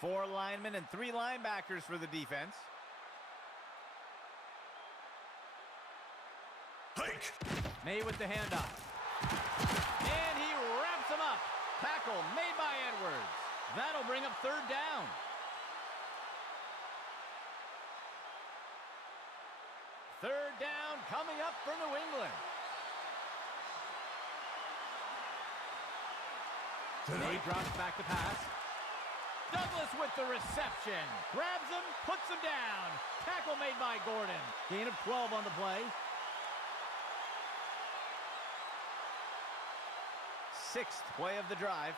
4 linemen and 3 linebackers for the defense. Hike! May with the handoff. And he wraps him up. Tackle made by Edwards. That'll bring up 3rd down. Third down coming up for New England. May drops back to pass. Douglas with the reception. Grabs him, puts him down. Tackle made by Gordon. Gain of 12 on the play. 6th play of the drive.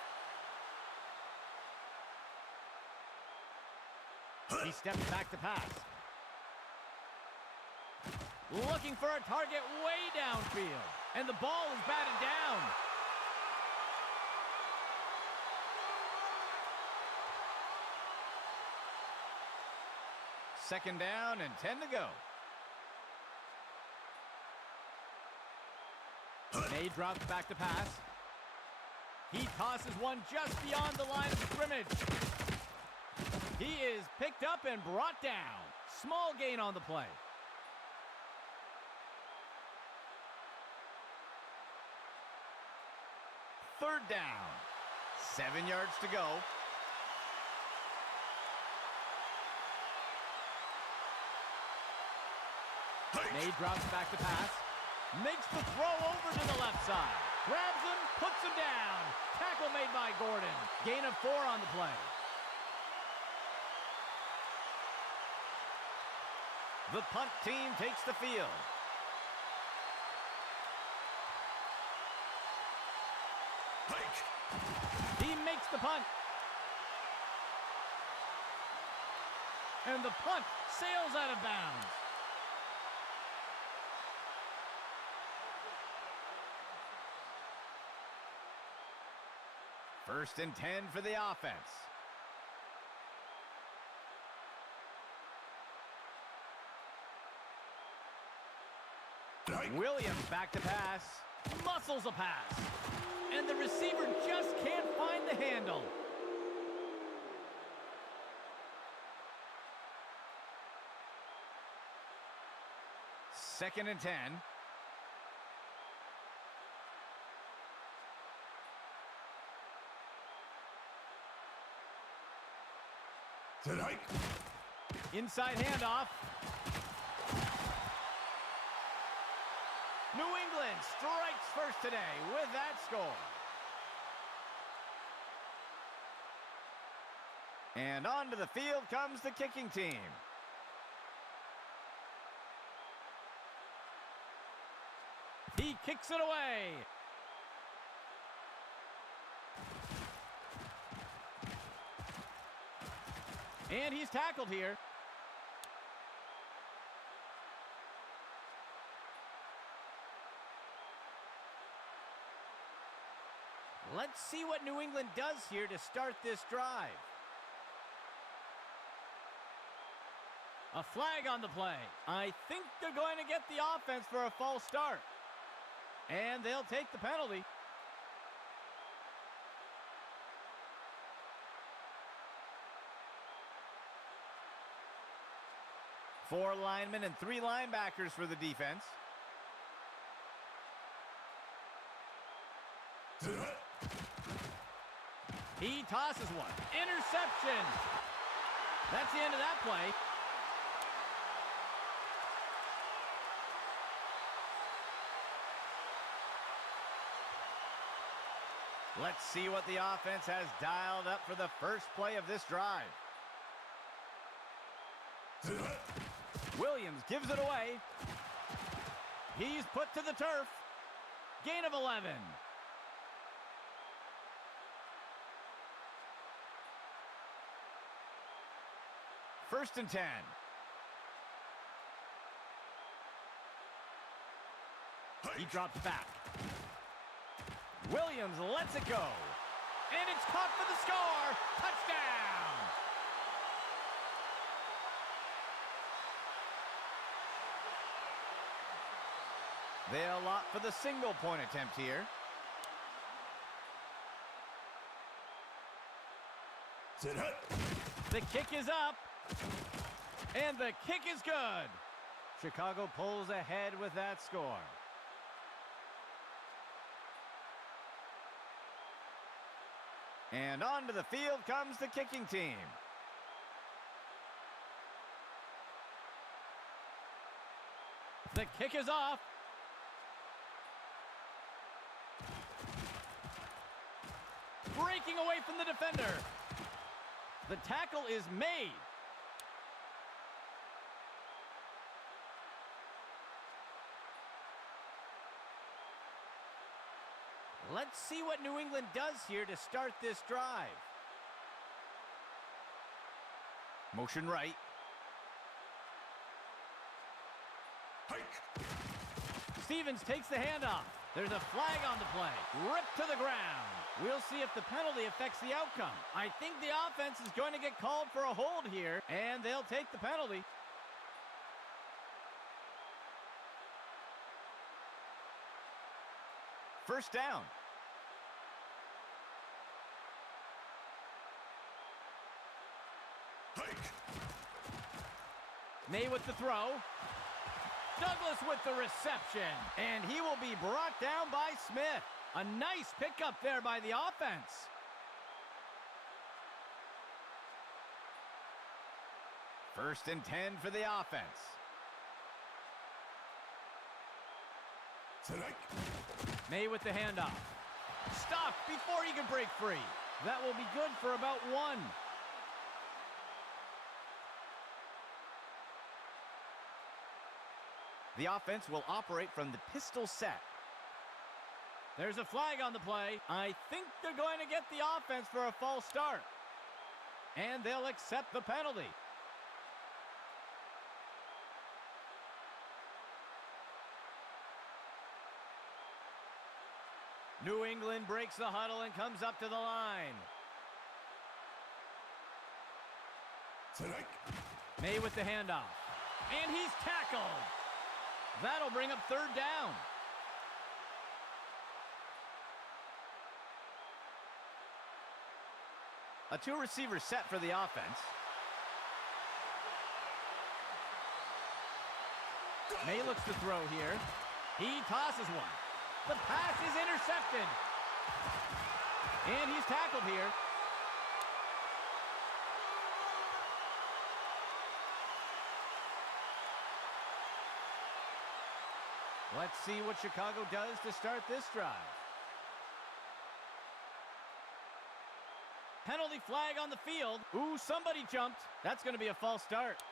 He steps back to pass. Looking for a target way downfield. And the ball is batted down. Second down and 10 to go. May drops back to pass. He tosses one just beyond the line of scrimmage. He is picked up and brought down. Small gain on the play. Third down. 7 yards to go. May drops back to pass. Makes the throw over to the left side. Grabs him, puts him down. Tackle made by Gordon. Gain of 4 on the play. The punt team takes the field. He makes the punt. And the punt sails out of bounds. First and 10 for the offense. Williams back to pass. Muscles a pass. And the receiver just can't find the handle. Second and 10. Inside handoff. New England strikes first today with that score. And onto the field comes the kicking team. He kicks it away. And he's tackled here. Let's see what New England does here to start this drive. A flag on the play. I think they're going to get the offense for a false start. And they'll take the penalty. Four linemen and 3 linebackers for the defense. He tosses one. Interception. That's the end of that play. Let's see what the offense has dialed up for the first play of this drive. Williams gives it away. He's put to the turf. Gain of 11. First and 10. He drops back. Williams lets it go. And it's caught for the score. Touchdown! They'll opt for the single point attempt here. Sit up. The kick is up. And the kick is good. Chicago pulls ahead with that score. And onto the field comes the kicking team. The kick is off. Breaking away from the defender. The tackle is made. Let's see what New England does here to start this drive. Motion right. Hike. Stevens takes the handoff. There's a flag on the play. Ripped to the ground. We'll see if the penalty affects the outcome. I think the offense is going to get called for a hold here, and they'll take the penalty. First down. May with the throw. Douglas with the reception. And he will be brought down by Smith. A nice pickup there by the offense. First and 10 for the offense. May with the handoff. Stopped before he could break free. That will be good for about one. The offense will operate from the pistol set. There's a flag on the play. I think they're going to get the offense for a false start. And they'll accept the penalty. New England breaks the huddle and comes up to the line. May with the handoff. And he's tackled. That'll bring up third down. A two-receiver set for the offense. May looks to throw here. He tosses one. The pass is intercepted. And he's tackled here. Let's see what Chicago does to start this drive. Penalty flag on the field. Ooh, somebody jumped. That's going to be a false start.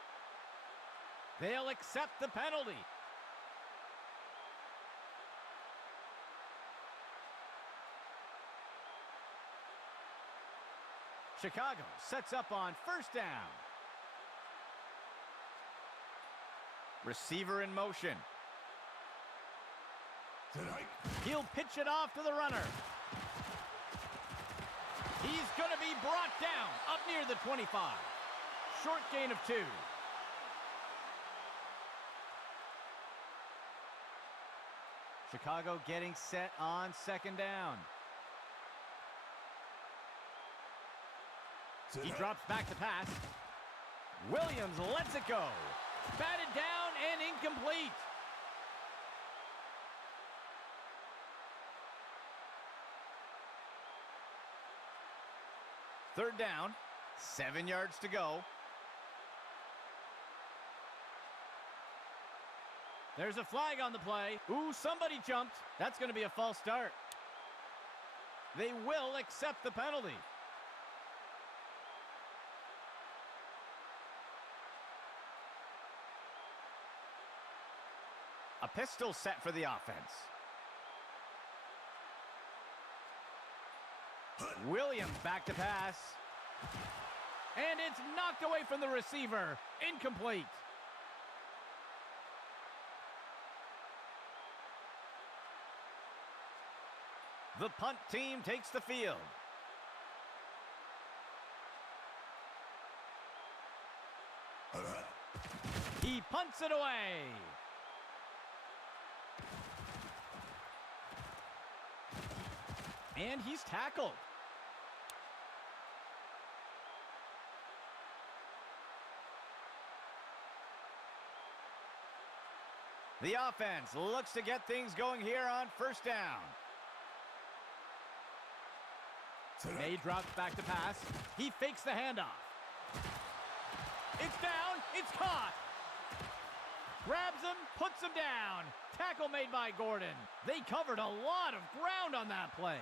They'll accept the penalty. Chicago sets up on first down. Receiver in motion. He'll pitch it off to the runner. He's going to be brought down up near the 25. Short gain of 2. Chicago getting set on second down. He drops back to pass. Williams lets it go. Batted down and incomplete. Third down, 7 yards to go. There's a flag on the play. Ooh, somebody jumped. That's going to be a false start. They will accept the penalty. A pistol set for the offense. Williams back to pass. And it's knocked away from the receiver. Incomplete. The punt team takes the field. He punts it away. And he's tackled. The offense looks to get things going here on first down. May drops back to pass. He fakes the handoff. It's down. It's caught. Grabs him, puts him down. Tackle made by Gordon. They covered a lot of ground on that play.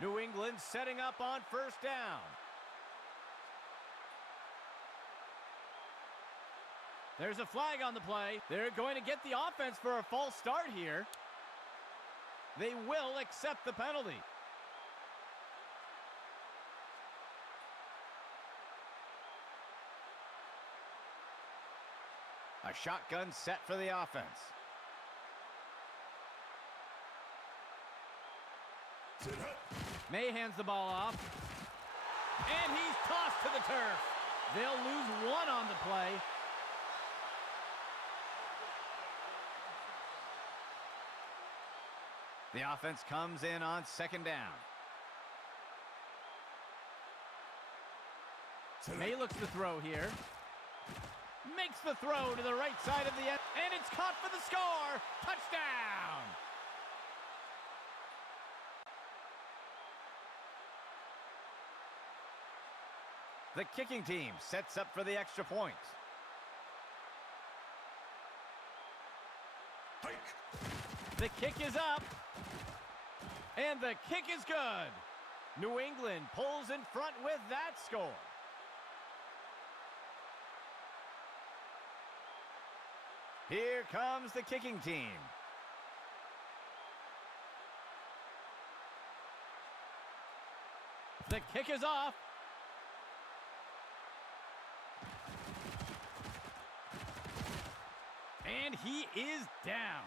New England setting up on first down. There's a flag on the play. They're going to get the offense for a false start here. They will accept the penalty. A shotgun set for the offense. May hands the ball off. And he's tossed to the turf. They'll lose one on the play. The offense comes in on second down. May looks to throw here. Makes the throw to the right side of the end, and it's caught for the score. Touchdown! The kicking team sets up for the extra point. The kick is up. And the kick is good. New England pulls in front with that score. Here comes the kicking team. The kick is off. And he is down.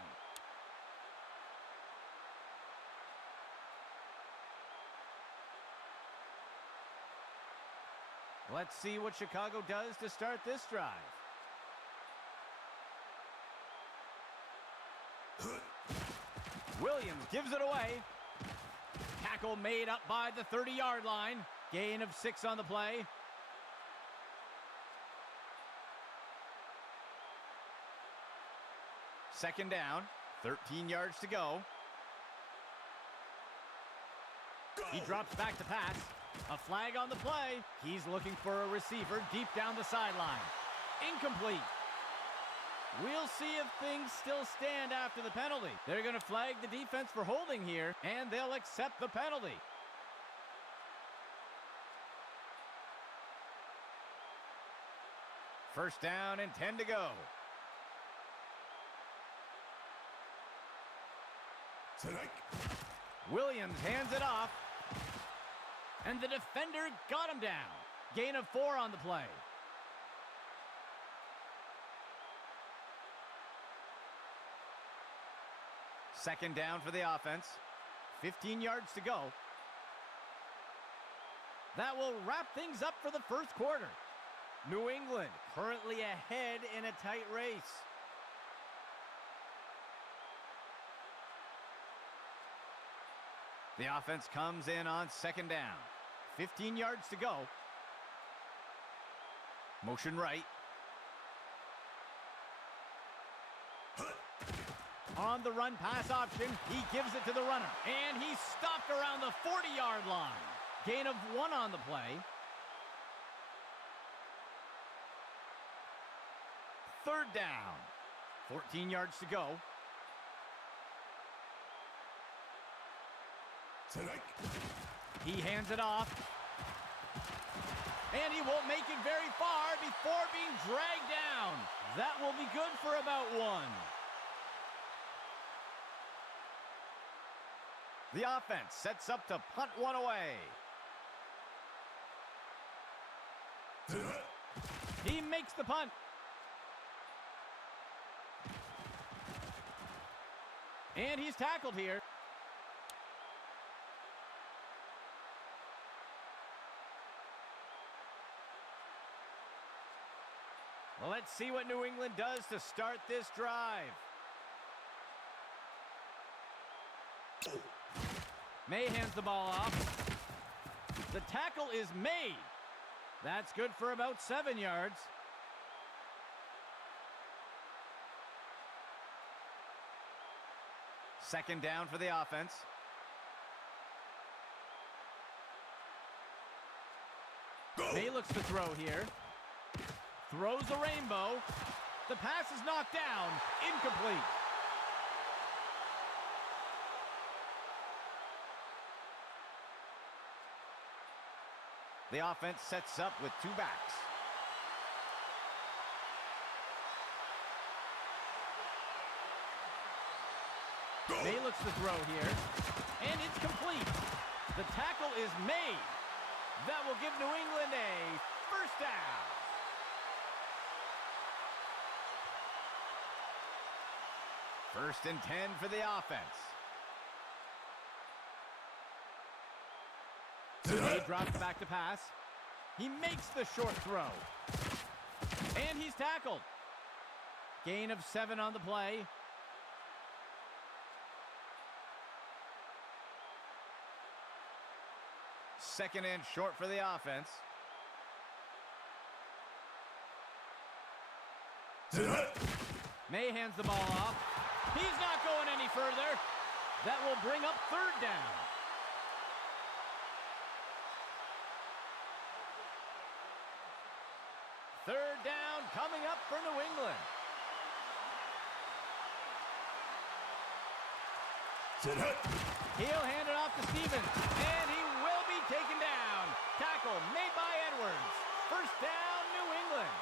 Let's see what Chicago does to start this drive. Williams gives it away. Tackle made up by the 30-yard line. Gain of 6 on the play. Second down, 13 yards to go. He drops back to pass. A flag on the play. He's looking for a receiver deep down the sideline. Incomplete. We'll see if things still stand after the penalty. They're going to flag the defense for holding here, and they'll accept the penalty. First down and 10 to go. Williams hands it off. And the defender got him down. Gain of 4 on the play. Second down for the offense. 15 yards to go. That will wrap things up for the first quarter. New England currently ahead in a tight race. The offense comes in on second down. 15 yards to go. Motion right. On the run pass option, he gives it to the runner. And he's stopped around the 40-yard line. Gain of 1 on the play. Third down. 14 yards to go. He hands it off. And he won't make it very far before being dragged down. That will be good for about 1. The offense sets up to punt one away. He makes the punt. And he's tackled here. Well, let's see what New England does to start this drive. May hands the ball off. The tackle is made. That's good for about 7 yards. Second down for the offense. May looks to throw here. Throws a rainbow. The pass is knocked down. Incomplete. The offense sets up with two backs. May looks to throw here. And it's complete. The tackle is made. That will give New England a first down. First and 10 for the offense. He drops back to pass. He makes the short throw. And he's tackled. Gain of 7 on the play. Second and short for the offense. May hands the ball off. He's not going any further. That will bring up third down. Third down coming up for New England. He'll hand it off to Stevens, and he will be taken down. Tackle made by Edwards. First down, New England.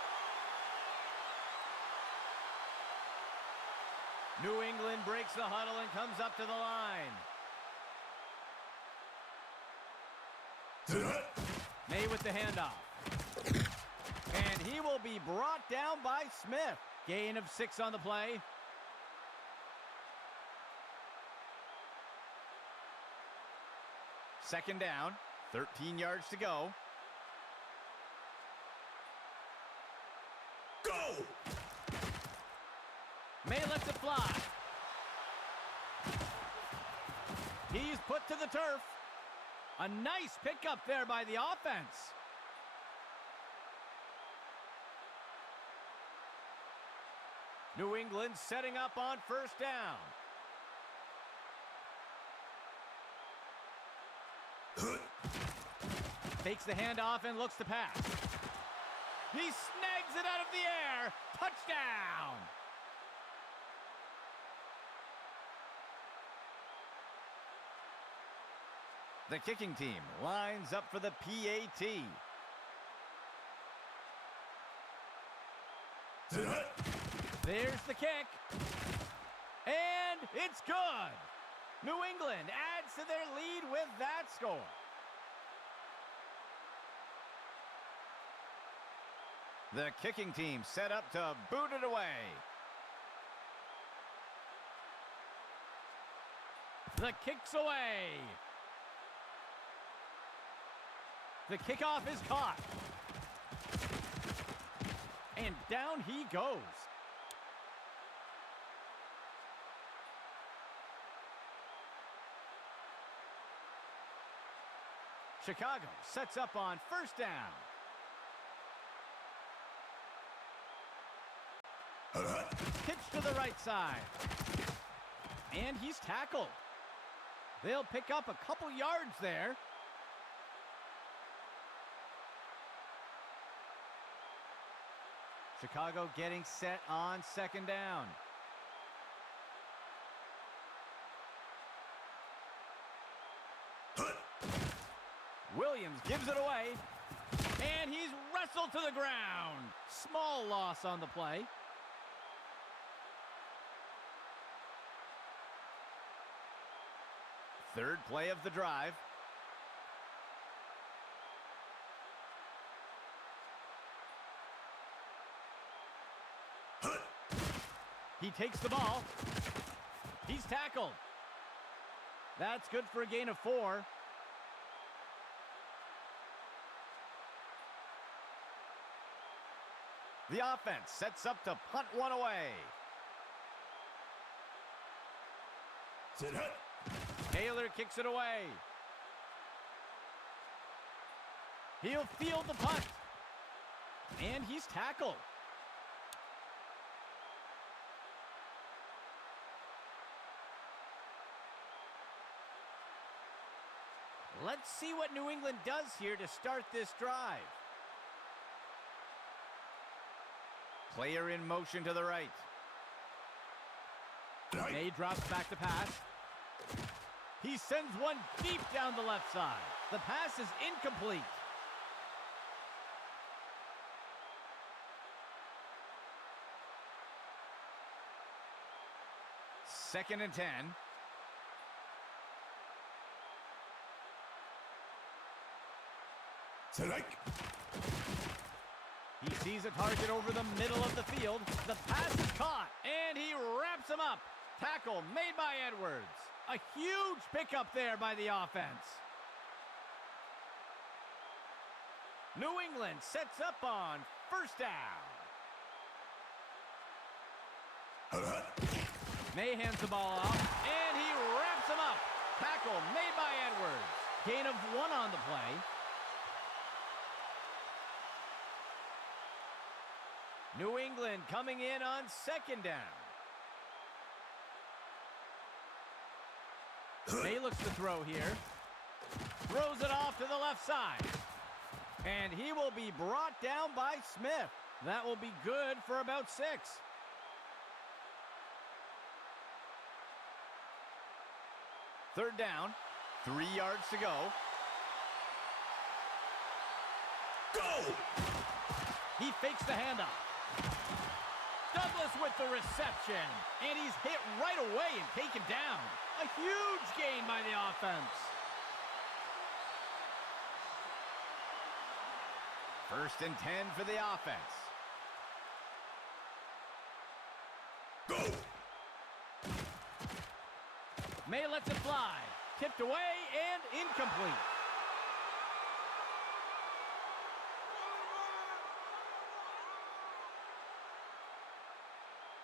New England breaks the huddle and comes up to the line. May with the handoff. And he will be brought down by Smith. Gain of 6 on the play. Second down, 13 yards to go. Go! May lets it fly. He's put to the turf. A nice pickup there by the offense. New England setting up on first down. Takes the handoff and looks to pass. He snags it out of the air. Touchdown! The kicking team lines up for the PAT. There's the kick. And it's good. New England adds to their lead with that score. The kicking team set up to boot it away. The kick's away. The kickoff is caught. And down he goes. Chicago sets up on first down. Pitch to the right side. And he's tackled. They'll pick up a couple yards there. Chicago getting set on second down. Williams gives it away. And he's wrestled to the ground. Small loss on the play. Third play of the drive. He takes the ball. He's tackled. That's good for a gain of 4. The offense sets up to punt one away. Taylor kicks it away. He'll field the punt. And he's tackled. Let's see what New England does here to start this drive. Player in motion to the right. May drops back to pass. He sends one deep down the left side. The pass is incomplete. Second and 10. He sees a target over the middle of the field. The pass is caught, and he wraps him up. Tackle made by Edwards. A huge pickup there by the offense. New England sets up on first down. May hands the ball off, and he wraps him up. Tackle made by Edwards. Gain of 1 on the play. New England coming in on second down. May looks to throw here. Throws it off to the left side. And he will be brought down by Smith. That will be good for about 6. Third down, 3 yards to go. Go! He fakes the handoff. Douglas with the reception. And he's hit right away and taken down. A huge gain by the offense. First and 10 for the offense. Go! May lets it fly. Tipped away and incomplete.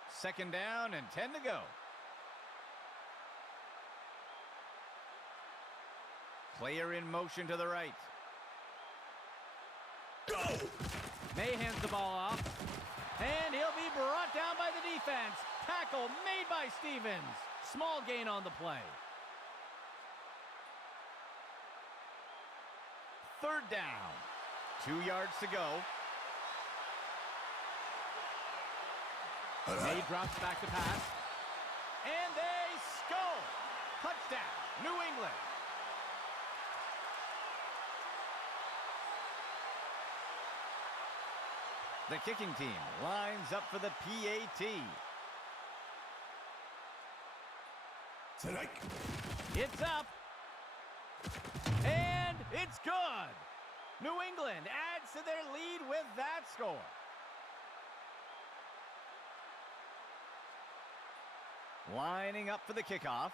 Second down and 10 to go. Player in motion to the right. Go! May hands the ball off. And he'll be brought down by the defense. Tackle made by Stevens. Small gain on the play. Third down. 2 yards to go. May drops back to pass. And they score. Touchdown, New England. The kicking team lines up for the PAT. It's up. And it's good. New England adds to their lead with that score. Lining up for the kickoff.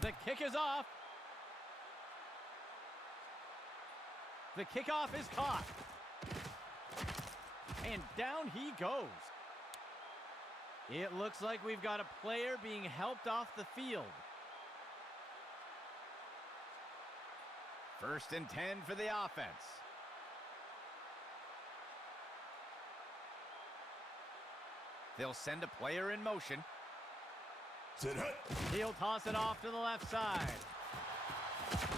The kick is off. The kickoff is caught. And down he goes. It looks like we've got a player being helped off the field. First and 10 for the offense. They'll send a player in motion. He'll toss it off to the left side.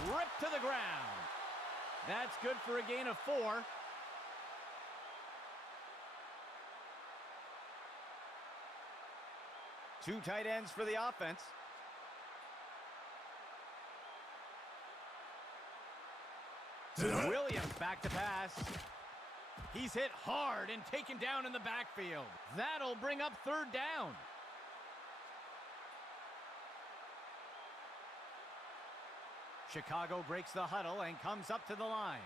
Ripped to the ground. That's good for a gain of 4. Two tight ends for the offense. Williams back to pass. He's hit hard and taken down in the backfield. That'll bring up third down. Chicago breaks the huddle and comes up to the line.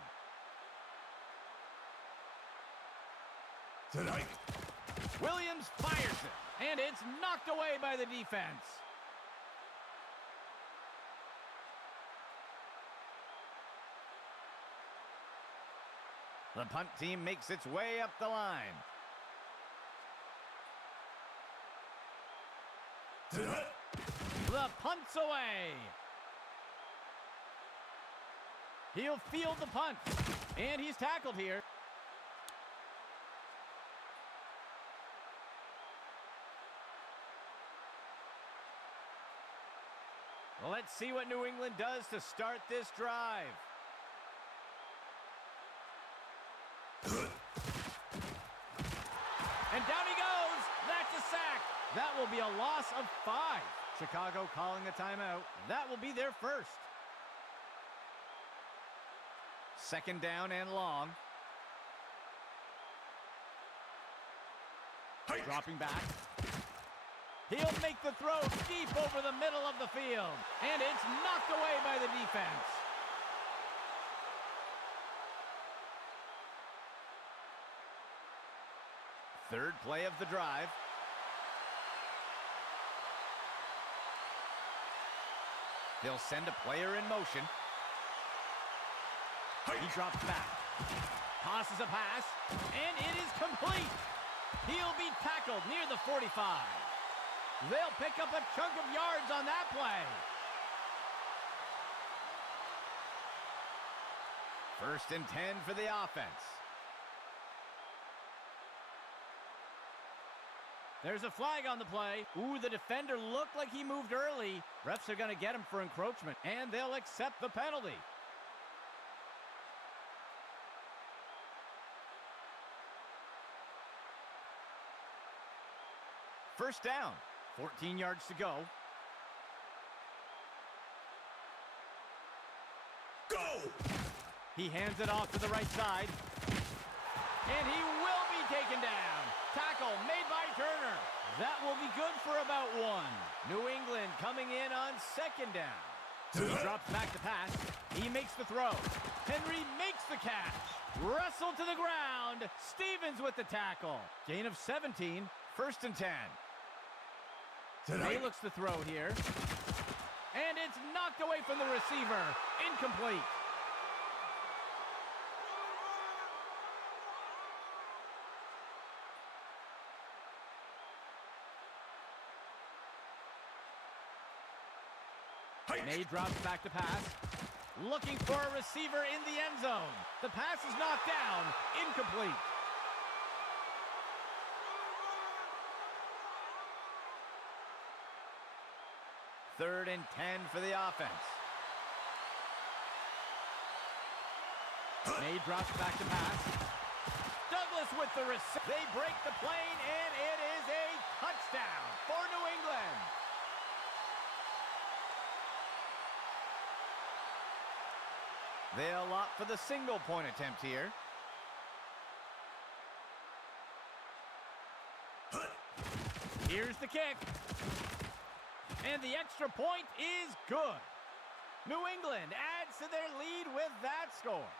Williams fires it, and it's knocked away by the defense. The punt team makes its way up the line. The punt's away. He'll field the punt, and he's tackled here. Let's see what New England does to start this drive. And down he goes. That's a sack. That will be a loss of 5. Chicago calling a timeout. That will be their first. Second down and long. Dropping back. He'll make the throw deep over the middle of the field. And it's knocked away by the defense. Third play of the drive. They'll send a player in motion. He drops back. Tosses a pass. And it is complete. He'll be tackled near the 45. They'll pick up a chunk of yards on that play. First and 10 for the offense. There's a flag on the play. Ooh, the defender looked like he moved early. Refs are going to get him for encroachment, and they'll accept the penalty. First down, 14 yards to go. Go! He hands it off to the right side. And he will be taken down. Tackle made by Turner. That will be good for about 1. New England coming in on second down. He drops back to pass. He makes the throw. Henry makes the catch. Wrestled to the ground. Stevens with the tackle. Gain of 17. First and 10. He looks to throw here. And it's knocked away from the receiver. Incomplete. May drops back to pass. Looking for a receiver in the end zone. The pass is knocked down. Incomplete. Third and 10 for the offense. May drops back to pass. Douglas with the receiver. They break the plane, and it is a touchdown for New England. They'll opt for the single-point attempt here. Here's the kick. And the extra point is good. New England adds to their lead with that score.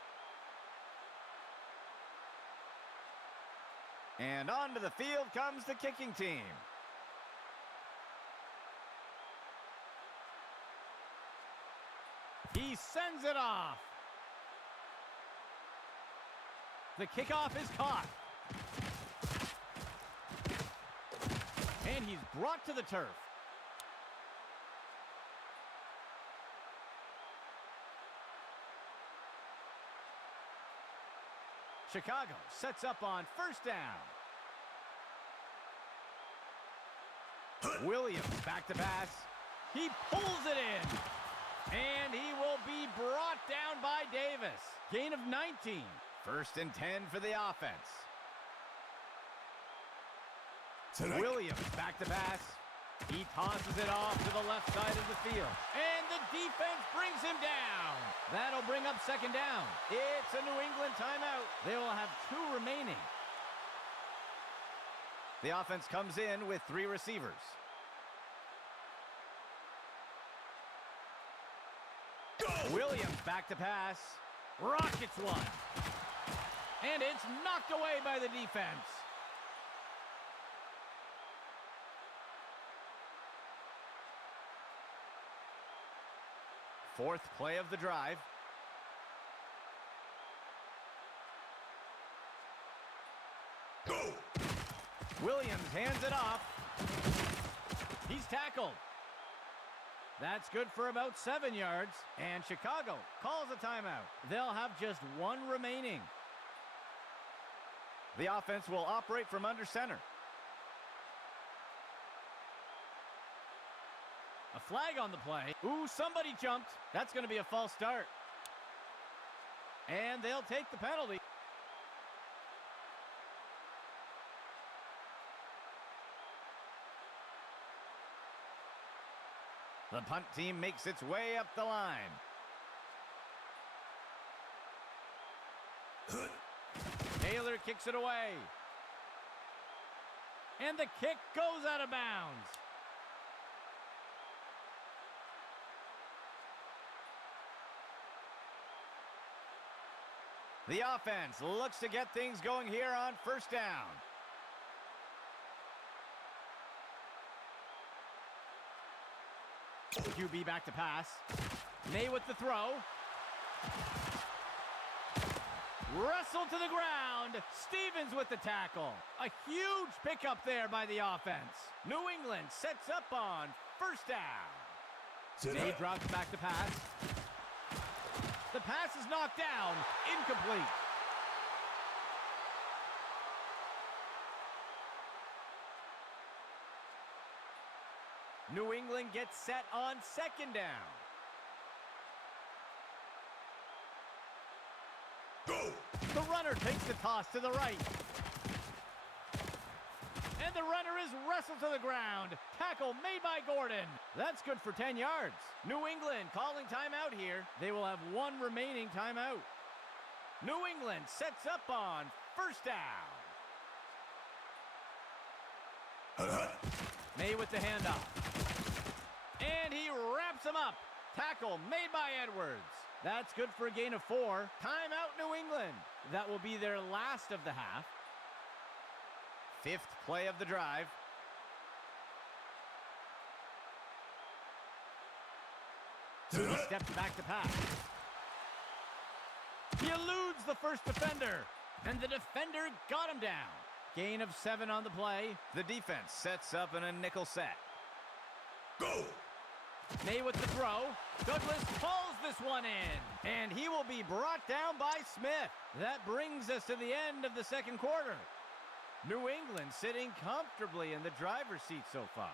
And onto the field comes the kicking team. He sends it off. The kickoff is caught. And he's brought to the turf. Chicago sets up on first down. Williams back to pass. He pulls it in. And he will be brought down by Davis. Gain of 19. First and 10 for the offense. Williams back to pass. He tosses it off to the left side of the field. And the defense brings him down. That'll bring up second down. It's a New England timeout. They will have 2 remaining. The offense comes in with 3 receivers. Go! Williams back to pass. Rockets one. And it's knocked away by the defense. Fourth play of the drive. Go! Williams hands it off. He's tackled. That's good for about 7 yards. And Chicago calls a timeout. They'll have just 1 remaining. The offense will operate from under center. A flag on the play. Ooh, somebody jumped. That's going to be a false start. And they'll take the penalty. The punt team makes its way up the line. Taylor kicks it away. And the kick goes out of bounds. The offense looks to get things going here on first down. QB back to pass. May with the throw. Wrestled to the ground. Stevens with the tackle. A huge pickup there by the offense. New England sets up on first down. May drops back to pass. The pass is knocked down. Incomplete. New England gets set on second down. Go! The runner takes the toss to the right. And the runner is wrestled to the ground. Tackle made by Gordon. That's good for 10 yards. New England calling timeout here. They will have one remaining timeout. New England sets up on first down. May with the handoff. And he wraps him up. Tackle made by Edwards. That's good for a gain of 4. Timeout, New England. That will be their last of the half. 5th play of the drive. He steps back to pass. He eludes the first defender. And the defender got him down. Gain of 7 on the play. The defense sets up in a nickel set. Go! May with the throw. Douglas calls this one in. And he will be brought down by Smith. That brings us to the end of the second quarter. New England sitting comfortably in the driver's seat so far.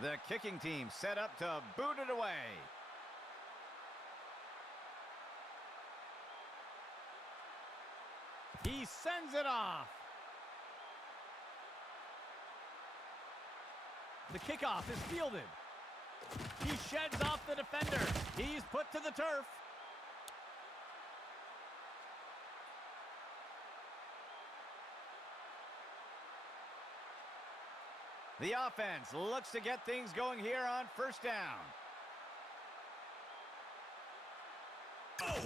The kicking team set up to boot it away. He sends it off. The kickoff is fielded. He sheds off the defender. He's put to the turf. The offense looks to get things going here on first down.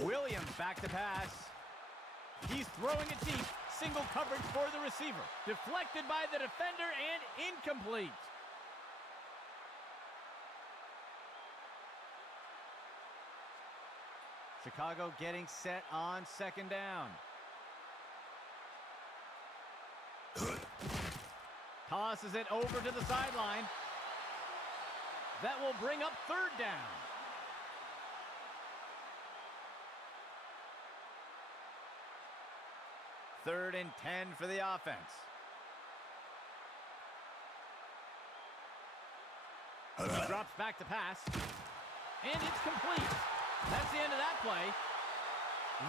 Williams back to pass. He's throwing it deep. Single coverage for the receiver. Deflected by the defender and incomplete. Chicago getting set on second down. Tosses it over to the sideline. That will bring up third down. Third and 10 for the offense. He drops back to pass. And it's complete. That's the end of that play.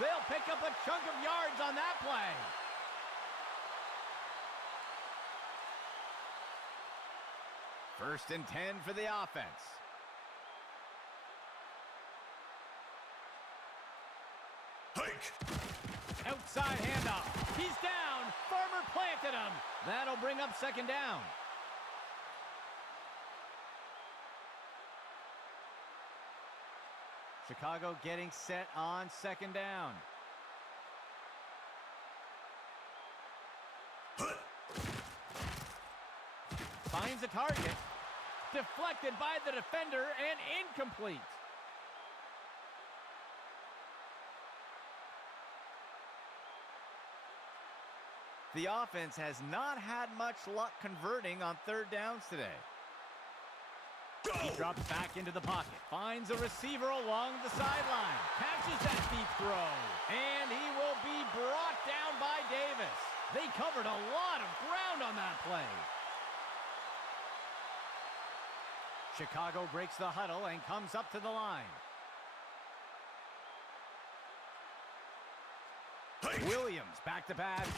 They'll pick up a chunk of yards on that play. First and 10 for the offense. Hike! Outside handoff. He's down. Farmer planted him. That'll bring up second down. Chicago getting set on second down. Finds a target. Deflected by the defender and incomplete. The offense has not had much luck converting on third downs today. He drops back into the pocket. Finds a receiver along the sideline. Catches that deep throw. And he will be brought down by Davis. They covered a lot of ground on that play. Chicago breaks the huddle and comes up to the line. Williams back to pass.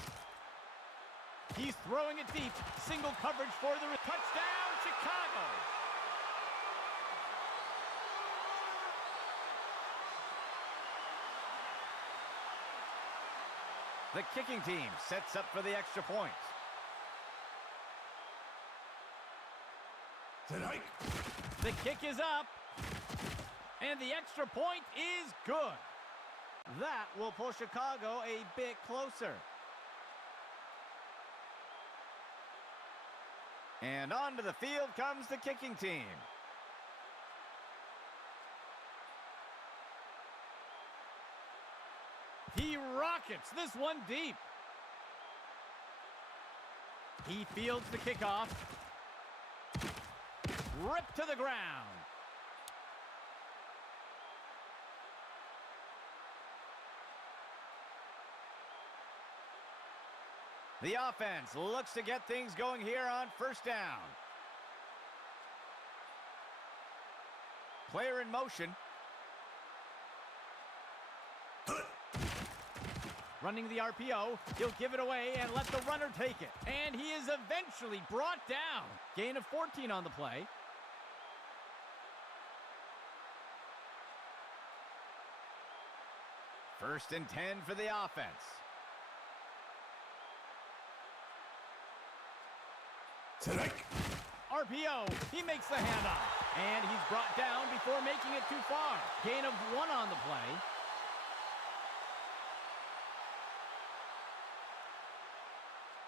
He's throwing it deep. Single coverage for the touchdown, Chicago. The kicking team sets up for the extra point. Tonight. The kick is up. And the extra point is good. That will pull Chicago a bit closer. And onto the field comes the kicking team. He rockets this one deep. He fields the kickoff. Ripped to the ground. The offense looks to get things going here on first down. Player in motion. Running the RPO. He'll give it away and let the runner take it. And he is eventually brought down. Gain of 14 on the play. First and 10 for the offense. Tonight. RPO, he makes the handoff. And he's brought down before making it too far. Gain of 1 on the play.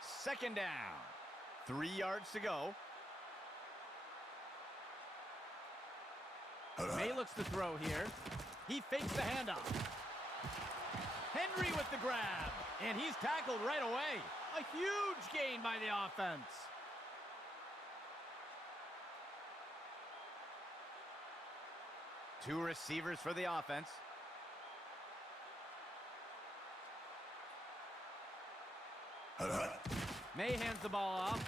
Second down. 3 yards to go. May looks to throw here. He fakes the handoff. Henry with the grab. And he's tackled right away. A huge gain by the offense. Two receivers for the offense. May hands the ball off.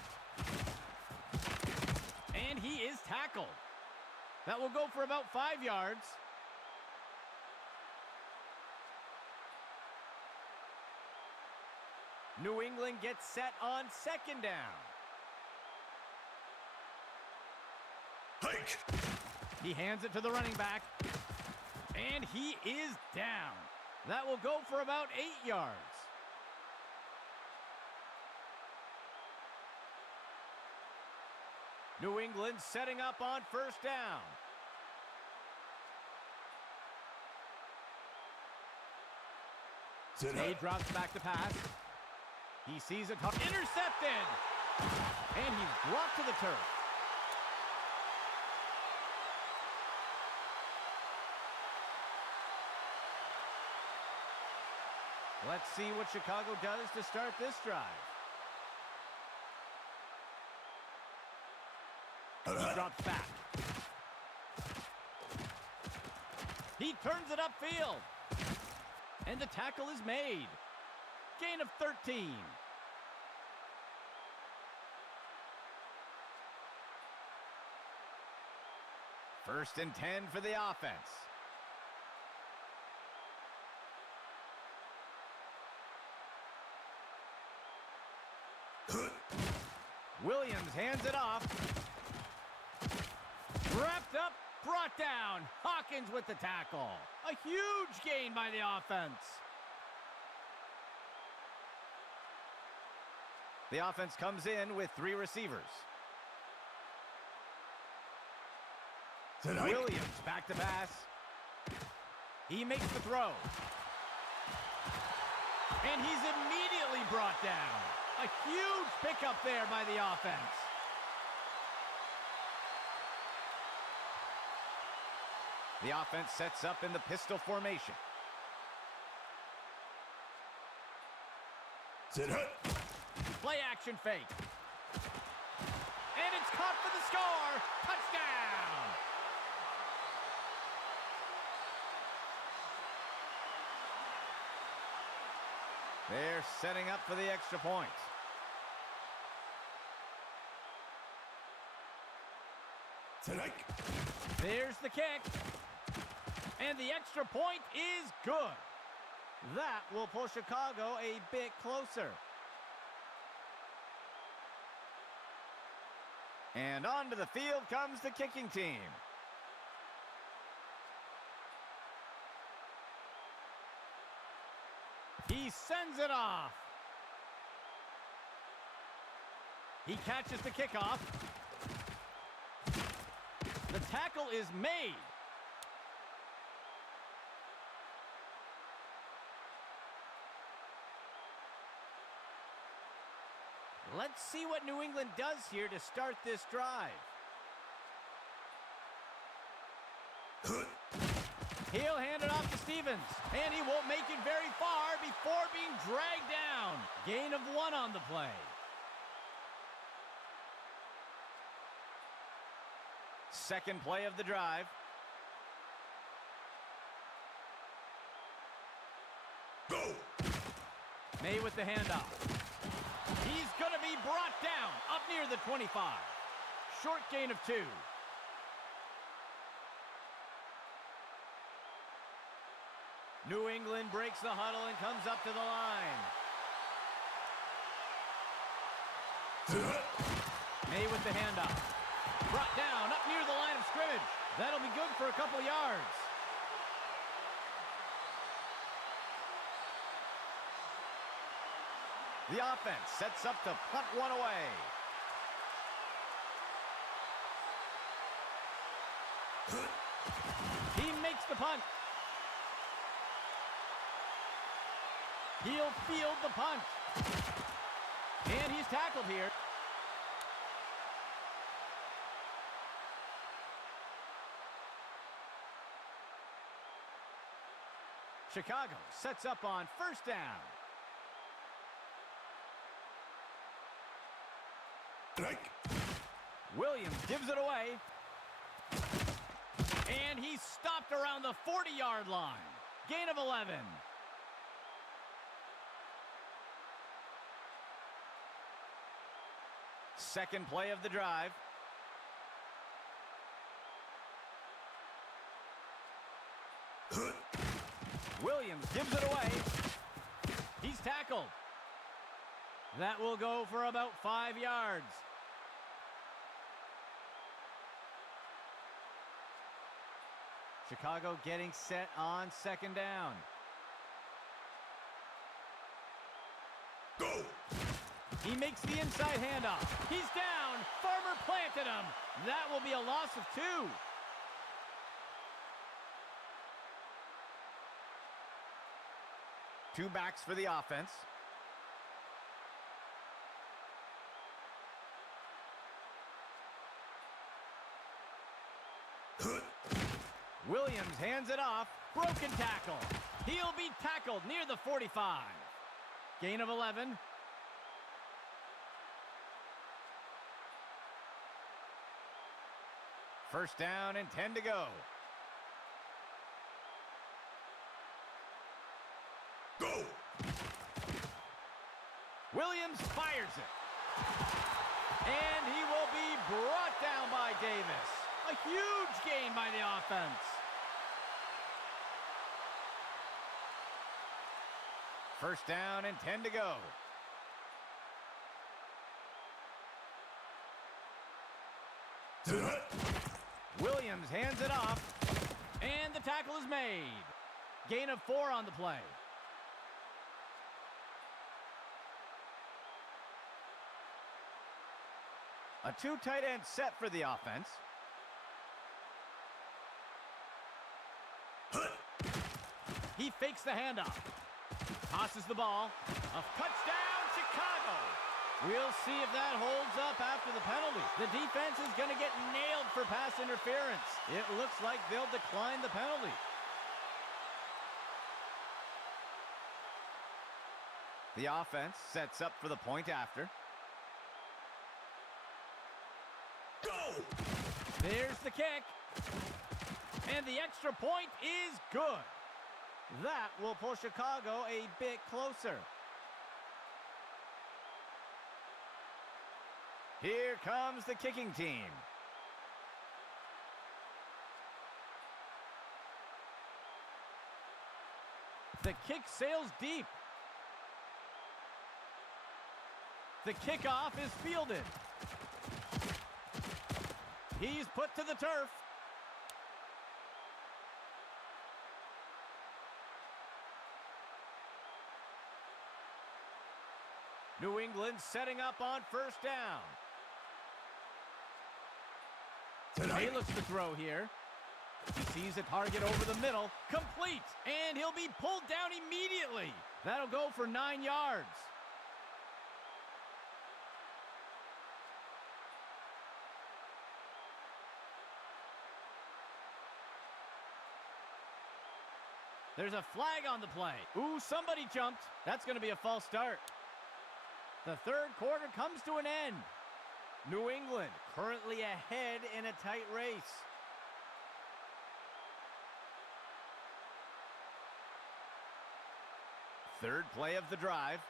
And And he is tackled. That will go for about 5 yards. New England gets set on second down. Hike. He hands it to the running back. And he is down. That will go for about 8 yards. New England setting up on first down. He drops back to pass. He sees it. Intercepted! And he's brought to the turf. Let's see what Chicago does to start this drive. He drops back. He turns it upfield. And the tackle is made. Gain of 13. First and 10 for the offense. Williams hands it off. Wrapped up, brought down. Hawkins with the tackle. A huge gain by the offense. The offense comes in with 3 receivers. Williams back to pass. He makes the throw. And he's immediately brought down. A huge pickup there by the offense. The offense sets up in the pistol formation. Play action fake. And it's caught for the score. Touchdown. They're setting up for the extra point. There's the kick. And the extra point is good. That will pull Chicago a bit closer. And onto the field comes the kicking team. He sends it off. He catches the kickoff. The tackle is made. Let's see what New England does here to start this drive. He'll hand it off to Stevens, and he won't make it very far before being dragged down. Gain of 1 on the play. Second play of the drive. Go! May with the handoff. He's going to be brought down up near the 25. Short gain of 2. New England breaks the huddle and comes up to the line. May with the handoff. Brought down up near the line of scrimmage. That'll be good for a couple yards. The offense sets up to punt one away. He makes the punt. He'll field the punt. And he's tackled here. Chicago sets up on first down. Williams gives it away. And he's stopped around the 40-yard line. Gain of 11. Second play of the drive. Williams gives it away. He's tackled. That will go for about 5 yards. Chicago getting set on second down. Go! He makes the inside handoff. He's down. Farmer planted him. That will be a loss of 2. Two backs for the offense. Williams hands it off. Broken tackle. He'll be tackled near the 45. Gain of 11. First down and 10 to go. Go! Williams fires it. And he will be brought down by Davis. A huge gain by the offense. First down and 10 to go. Williams hands it off. And the tackle is made. Gain of 4 on the play. A 2 tight end set for the offense. He fakes the handoff. Tosses the ball. A touchdown, Chicago. We'll see if that holds up after the penalty. The defense is going to get nailed for pass interference. It looks like they'll decline the penalty. The offense sets up for the point after. Go! There's the kick. And the extra point is good. That will pull Chicago a bit closer. Here comes the kicking team. The kick sails deep. The kickoff is fielded. He's put to the turf. New England setting up on first down. He looks to throw here. He sees a target over the middle. Complete. And he'll be pulled down immediately. That'll go for 9 yards. There's a flag on the play. Ooh, somebody jumped. That's going to be a false start. The third quarter comes to an end. New England currently ahead in a tight race. Third play of the drive.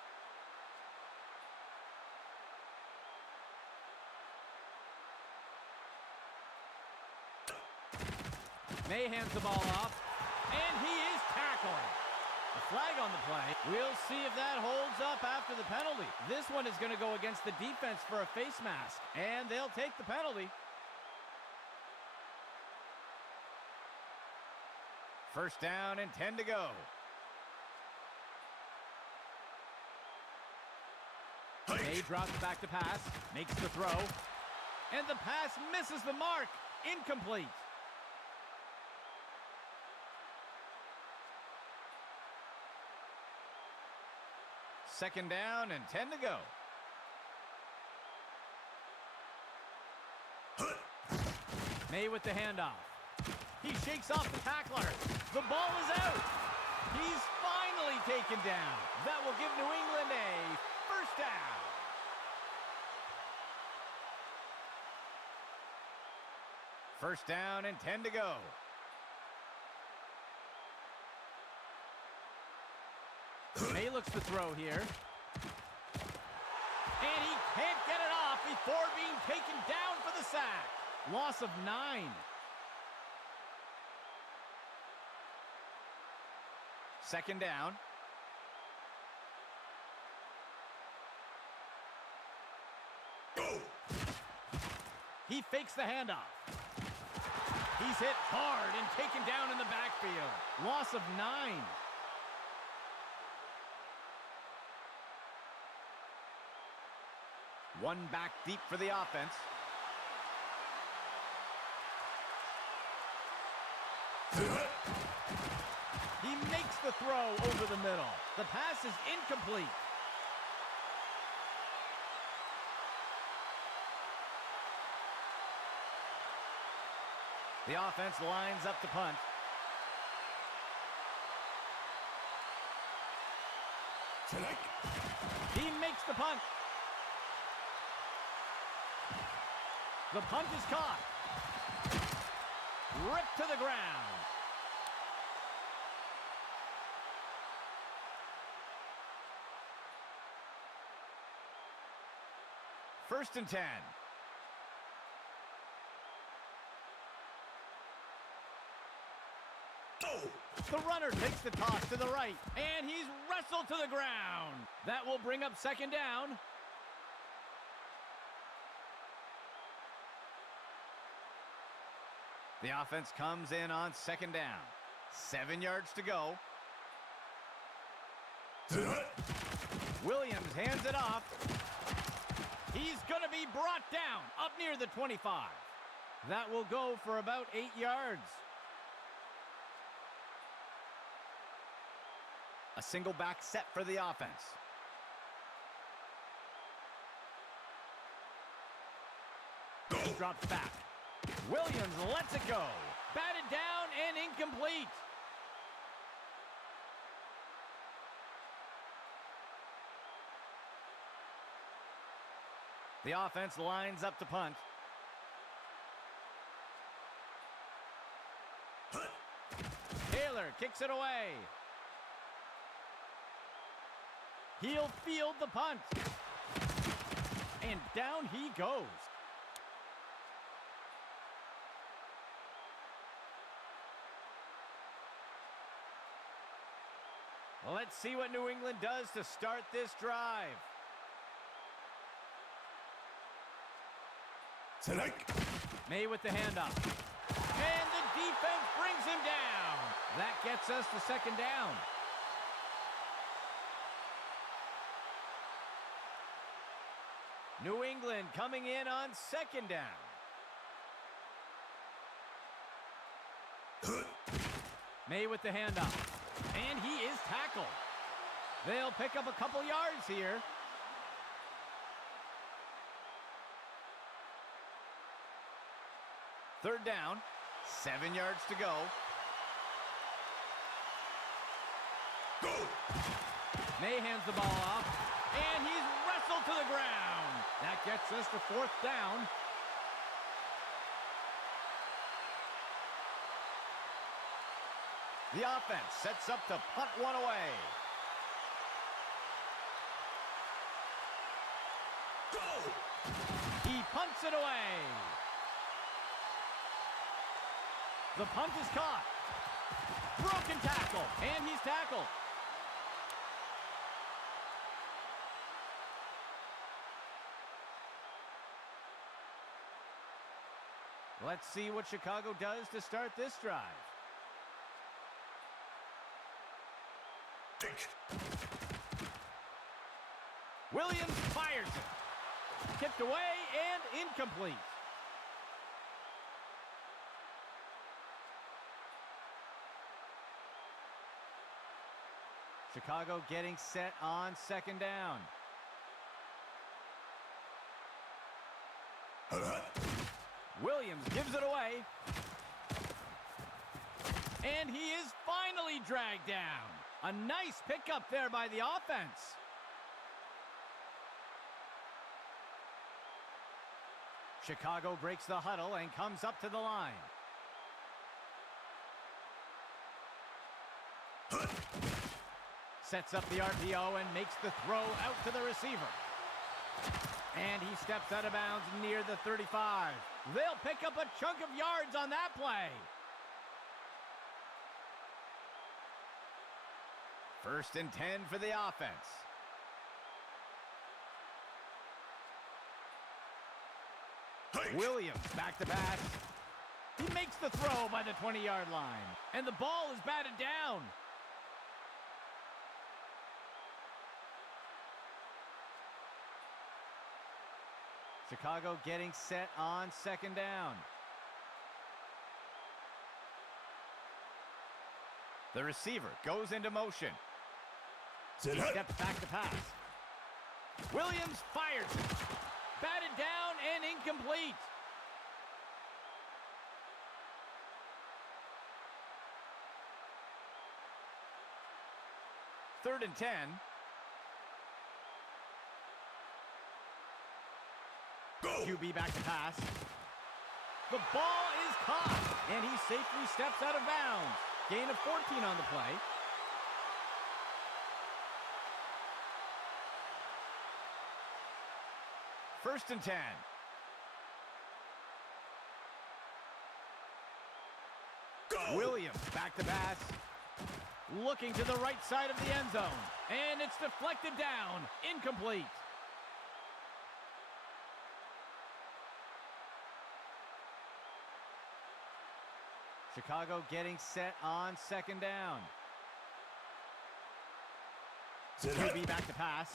May hands the ball off, and he is tackled. A flag on the play. We'll see if that holds up after the penalty. This one is going to go against the defense for a face mask, and they'll take the penalty. First down and 10 to go. May drops back to pass, makes the throw, and the pass misses the mark. Incomplete. Second down and 10 to go. May with the handoff. He shakes off the tackler. The ball is out. He's finally taken down. That will give New England a first down. First down and 10 to go. May looks to throw here. And he can't get it off before being taken down for the sack. Loss of 9. Second down. Go. He fakes the handoff. He's hit hard and taken down in the backfield. Loss of 9. One back deep for the offense. He makes the throw over the middle. The pass is incomplete. The offense lines up to punt. He makes the punt. The punt is caught. Ripped to the ground. First and 10. The runner takes the toss to the right, and he's wrestled to the ground. That will bring up second down. The offense comes in on second down. 7 yards to go. Williams hands it off. He's going to be brought down up near the 25. That will go for about 8 yards. A single back set for the offense. He drops back. Williams lets it go. Batted down and incomplete. The offense lines up to punt. Taylor kicks it away. He'll field the punt. And down he goes. Let's see what New England does to start this drive. May with the handoff. And the defense brings him down. That gets us to second down. New England coming in on second down. May with the handoff. And he is tackled. They'll pick up a couple yards here. Third down, 7 yards to go. Go. May hands the ball off, and he's wrestled to the ground. That gets us to fourth down. The offense sets up to punt one away. Go. He punts it away. The punt is caught. Broken tackle, and he's tackled. Let's see what Chicago does to start this drive. Williams fires it. Kicked away and incomplete. Chicago getting set on second down. Williams gives it away. And he is finally dragged down. A nice pickup there by the offense. Chicago breaks the huddle and comes up to the line. Sets up the RPO and makes the throw out to the receiver. And he steps out of bounds near the 35. They'll pick up a chunk of yards on that play. First and 10 for the offense. Hike. Williams back to pass. He makes the throw by the 20-yard line. And the ball is batted down. Chicago getting set on second down. The receiver goes into motion. Sit He hut. steps back to pass. Williams fires it. Batted down and incomplete. Third and 10. Go. QB back to pass. The ball is caught, and he safely steps out of bounds. Gain of 14 on the play. First and 10. Go. Williams back to pass. Looking to the right side of the end zone. And it's deflected down. Incomplete. Chicago getting set on second down. Sit hut. QB back to pass.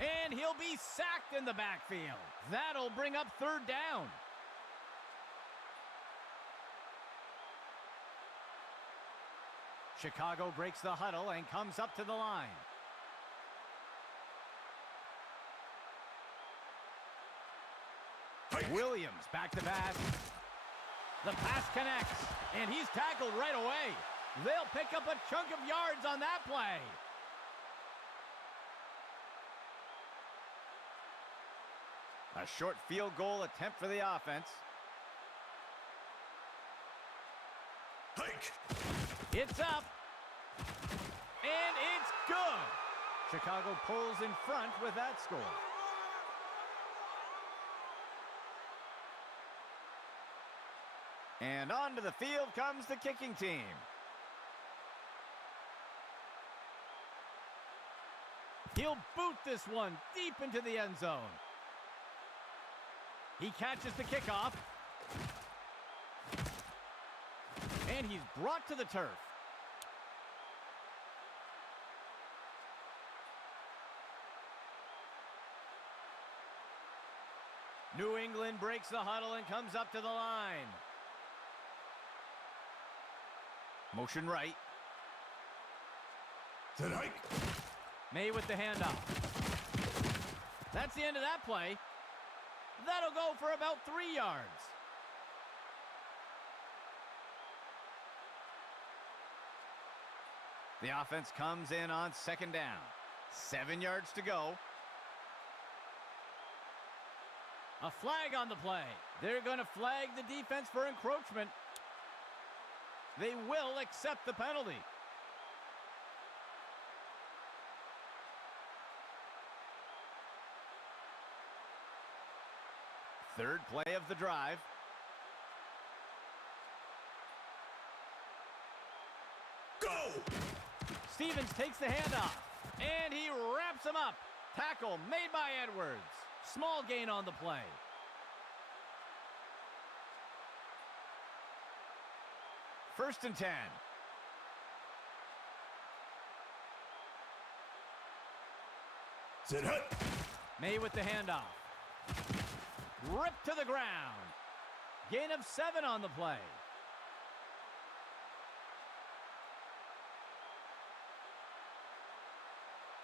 And he'll be sacked in the backfield. That'll bring up third down. Chicago breaks the huddle and comes up to the line. Hike. Williams back to pass. The pass connects, and he's tackled right away. They'll pick up a chunk of yards on that play. A short field goal attempt for the offense. Hike. It's up. And it's good. Chicago pulls in front with that score. And onto the field comes the kicking team. He'll boot this one deep into the end zone. He catches the kickoff. And he's brought to the turf. New England breaks the huddle and comes up to the line. Motion right. Sit hike. May with the handoff. That's the end of that play. That'll go for about 3 yards. The offense comes in on second down. 7 yards to go. A flag on the play. They're going to flag the defense for encroachment. They will accept the penalty. Third play of the drive. Go. Stevens takes the handoff, and he wraps him up. Tackle made by Edwards. Small gain on the play. First and 10. Sit hut. May with the handoff. Ripped to the ground. Gain of 7 on the play.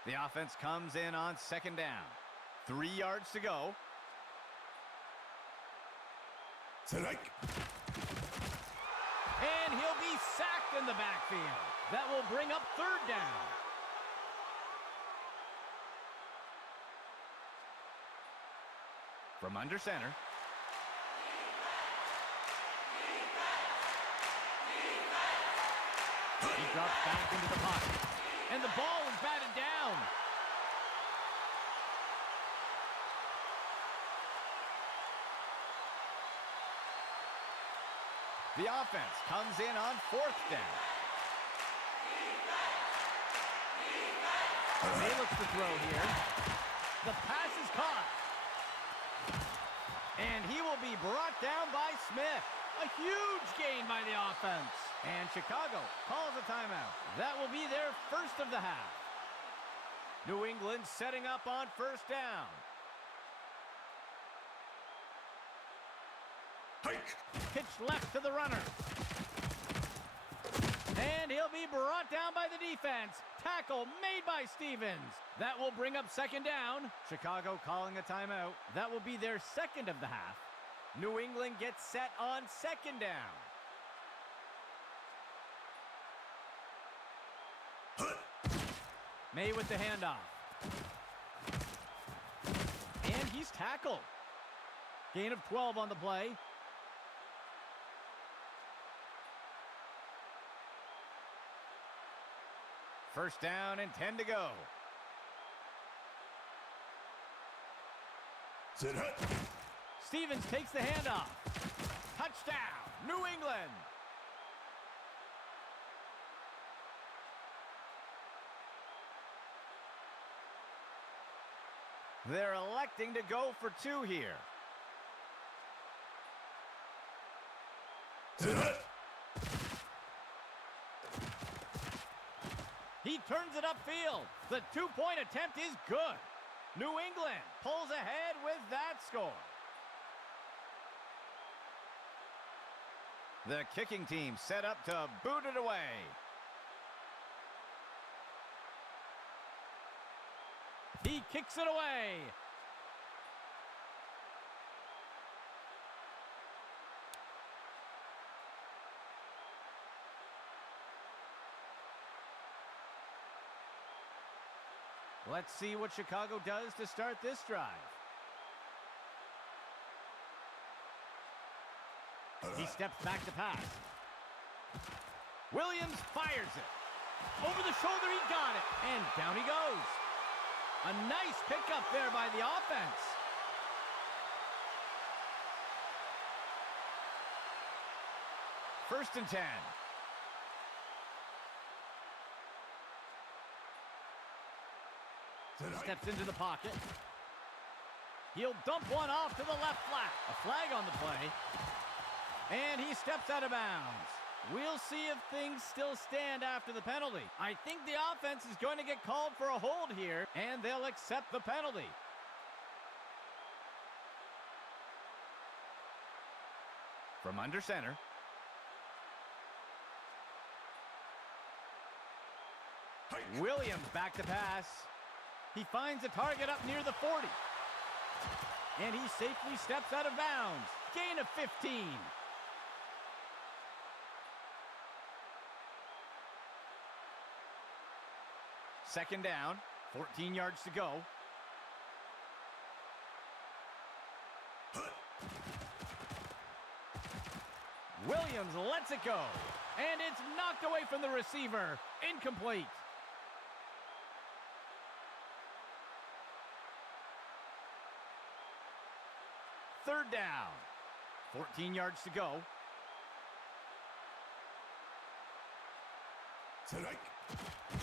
The offense comes in on second down. 3 yards to go. Sit hike. And he'll be sacked in the backfield. That will bring up third down. From under center. He drops back into the pocket. And the ball is batted down. The offense comes in on fourth down. May looks to throw here. The pass is caught. And he will be brought down by Smith. A huge gain by the offense. And Chicago calls a timeout. That will be their first of the half. New England setting up on first down. Hike. Pitch left to the runner. And he'll be brought down by the defense. Tackle made by Stevens. That will bring up second down. Chicago calling a timeout. That will be their second of the half. New England gets set on second down. May with the handoff. And he's tackled. Gain of 12 on the play. First down and 10 to go. Set hut. Stevens takes the handoff. Touchdown, New England. They're electing to go for two here. Set hut. He turns it upfield. The two-point attempt is good. New England pulls ahead with that score. The kicking team set up to boot it away. He kicks it away. Let's see what Chicago does to start this drive. He steps back to pass. Williams fires it. Over the shoulder, he got it. And down he goes. A nice pickup there by the offense. First and 10. Steps into the pocket. He'll dump one off to the left flat. A flag on the play. And he steps out of bounds. We'll see if things still stand after the penalty. I think the offense is going to get called for a hold here, and they'll accept the penalty. From under center. Williams back to pass. He finds a target up near the 40. And he safely steps out of bounds. Gain of 15. Second down, 14 yards to go. Williams lets it go. And it's knocked away from the receiver. Incomplete. Third down, 14 yards to go.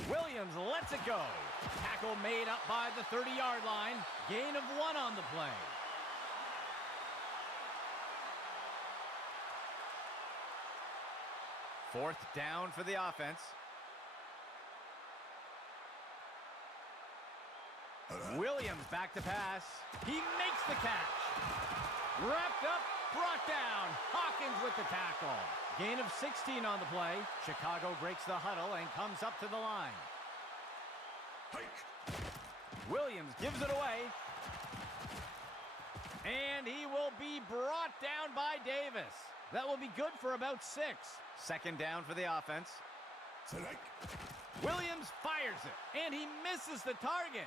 Williams lets it go. Tackle made up by the 30-yard line. Gain of 1 on the play. Fourth down for the offense. Williams back to pass. He makes the catch. Wrapped up, brought down. Hawkins with the tackle. Gain of 16 on the play. Chicago breaks the huddle and comes up to the line. Williams gives it away. And he will be brought down by Davis. That will be good for about 6. Second down for the offense. Williams fires it. And he misses the target.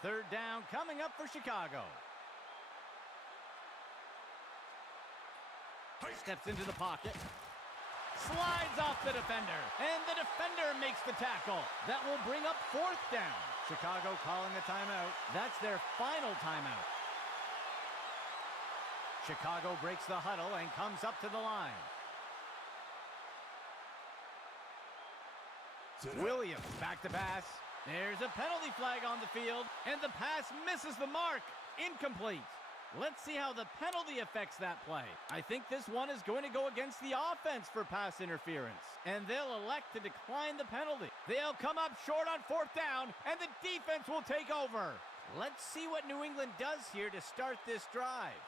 Third down coming up for Chicago. Steps into the pocket. Slides off the defender. And the defender makes the tackle. That will bring up fourth down. Chicago calling a timeout. That's their final timeout. Chicago breaks the huddle and comes up to the line. Set up. Williams back to pass. There's a penalty flag on the field, and the pass misses the mark. Incomplete. Let's see how the penalty affects that play. I think this one is going to go against the offense for pass interference, and they'll elect to decline the penalty. They'll come up short on fourth down, and the defense will take over. Let's see what New England does here to start this drive.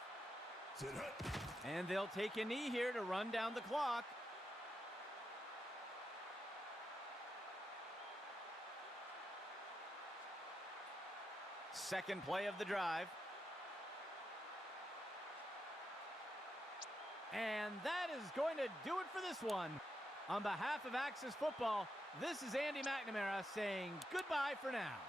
Set up. And they'll take a knee here to run down the clock. Second play of the drive. And that is going to do it for this one. On behalf of Axis Football, this is Andy McNamara saying goodbye for now.